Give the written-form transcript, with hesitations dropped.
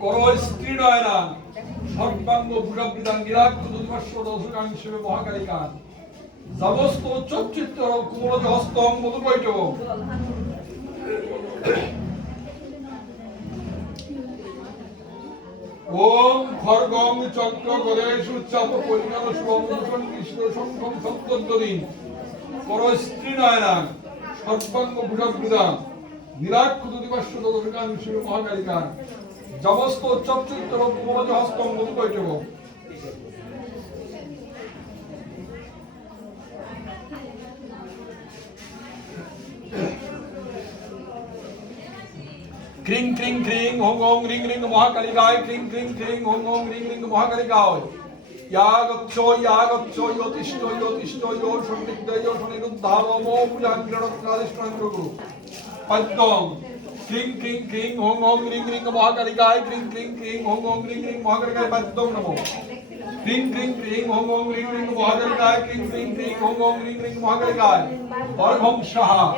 করো স্ত্রী নয়না সর্বাঙ্গ ভূষাবৃতাং গিরাক্ষুদুর্বাস্য দোষকাংশে মহাকালিকা যাবস্ত চচ্চিত্র কুমলজ হস্তং মধুকৈট ওম খর্গং চক্র গদেশু চাপ পরিণাম শুভং কৃষ্ণ সংঘম সত্যদ্দিন করো স্ত্রী নয়না সর্বাঙ্গ ভূষাবৃতাং গিরাক্ষুদুর্বাস্য দোষকাংশে মহাকালিকা যাবস্ত চচ্চিত্র কুমলজ হস্তং মধুকৈট ক্রিং ক্রিং ক্রিং ওং ওং রিং রিং মহাকালিকায় ক্রিং ক্রিং ক্রিং ওং ওং রিং রিং মহাকালিকায় ইয়াগচ্ছ ইয়তিষ্ঠ ইয় সন্দিগ্ধয় সনিরুদ্ধাবমো পূজাগ্রণত্রাদিষ্ট্রগুরু পদ্মং ক্রিং ক্রিং ক্রিং ওং ওং রিং রিং মহাকালিকায় ক্রিং ক্রিং ক্রিং ওং ওং রিং রিং মহাকালিকায় পদ্মং নমো ক্রিং ক্রিং ক্রিং ওং ওং রিং রিং মহাকালিকায় ক্রিং ক্রিং ক্রিং ওং ওং রিং রিং মহাকালিকায় অর্ঘং সাহা